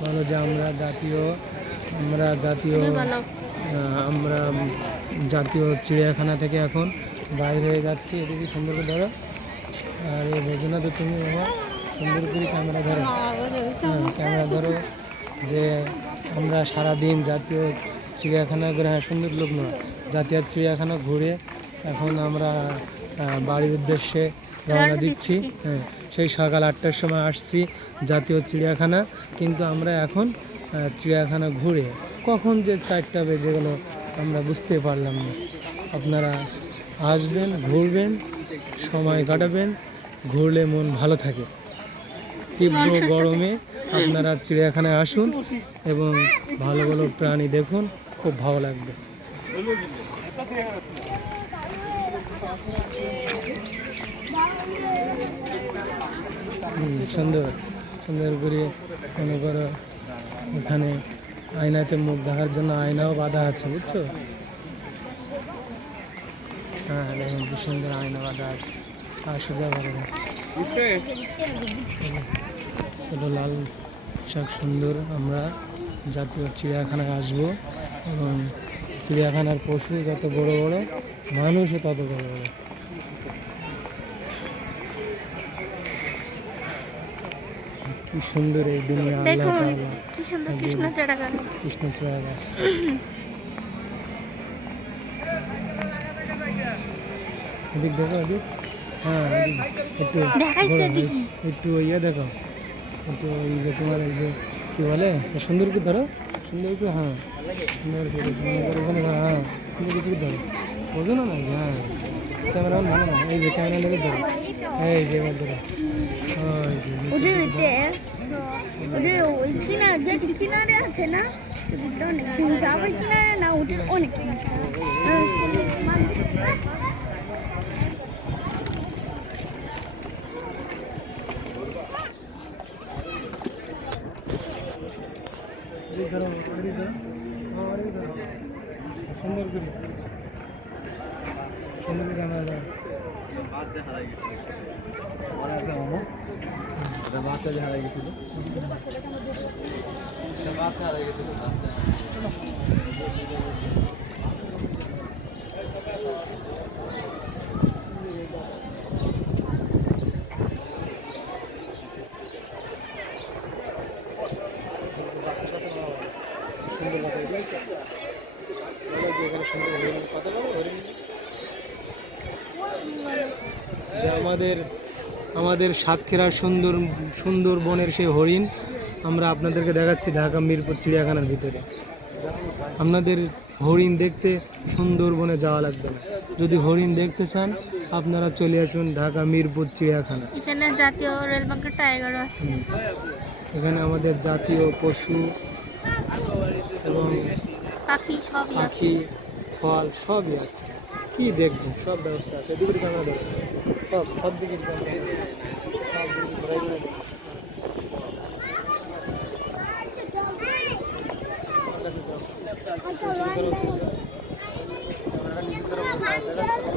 বলো যে আমরা জাতীয় আমরা জাতীয় আমরা জাতীয় চিড়িয়াখানা থেকে এখন বাইরে হয়ে যাচ্ছি এদিকে সুন্দর করে ধরো। আর এই বোঝো তো তুমি বাবা সুন্দর করে ক্যামেরা ধরো ক্যামেরা ধরো যে আমরা সারাদিন জাতীয় চিড়িয়াখানা ঘুরে হ্যাঁ সুন্দর লোক নয় জাতীয় চিড়িয়াখানা ঘুরে এখন আমরা বাড়ির উদ্দেশ্যে রওনা দিচ্ছি। হ্যাঁ সেই সকাল আটটার সময় আসছি জাতীয় চিড়িয়াখানা। কিন্তু আমরা এখন চিড়িয়াখানা ঘুরে কখন যে চারটা বেজে গেলো আমরা বুঝতে পারলাম না। আপনারা আসবেন ঘুরবেন সময় কাটাবেন ঘুরলে মন ভালো থাকে। তীব্র। গরমে আপনারা চিড়িয়াখানায় আসুন এবং ভালো ভালো প্রাণী দেখুন খুব ভালো লাগবে। সুন্দর সুন্দর করে মনে করো এখানে আয়নাতে মুখ দেখার জন্য আয়নাও বাঁধা আছে, বুঝছ? হ্যাঁ দেখুন, কি সুন্দর আয়না বাঁধা আছে। আর সোজা করে। ছোট লাল শাক সুন্দর আমরা জাতীয় চিড়িয়াখানায় আসব এবং চিড়িয়াখানার পশু যত বড় বড়, মানুষও তত বড় বড়। কি সুন্দর এই দুনিয়া দেখুন কি সুন্দর কৃষ্ণচূড়া গাছ। কৃষ্ণচূড়া গাছ। এদিক দেখো এদিক? হ্যাঁ একটু। একটু ইয়ে দেখো। একটু এই যে তোমার এই যে কি বলে? সুন্দর করে ধরো। সুন্দর করে হ্যাঁ। সুন্দর করে হ্যাঁ কিছু করে ধরো। বোঝো না হ্যাঁ। ক্যামেরা ভালো না এই যে ক্যামেরা লেগে ধরো এই যে এবার ধরো ওদের ওই কিনারে যে কিনারে আছে না ওটা কিনারে না ওদের অনেক। হ্যাঁ। সুন্দর করে সুন্দর করে ক্যামেরা ধরো। বাচ্চা হারাই গেছিল বাচ্চা সুন্দর কথা ঠিক আছে বলো যে এখানে সুন্দর হরিণ কথা বলো, হরিণ যে আমাদের আমাদের সাতক্ষীরার সুন্দর সুন্দর বনের সেই হরিণ আমরা আপনাদেরকে দেখাচ্ছি ঢাকা মিরপুর চিড়িয়াখানার ভিতরে। আপনাদের হরিণ দেখতে সুন্দরবনে যাওয়া লাগবে না। যদি হরিণ দেখতে চান আপনারা চলে আসুন ঢাকা মিরপুর চিড়িয়াখানা। এখানে জাতীয় রেলবাঙ্কের টাইগারও আছে। এখানে আমাদের জাতীয় পশু এবং পাখি সবই পাখি ফল সবই আছে। কি দেখবেন? সব ব্যবস্থা আছে। দেখো সব সব দিকে camera দেখো। সব দিকে ঘোরাই ঘোরাই দেখো। আমার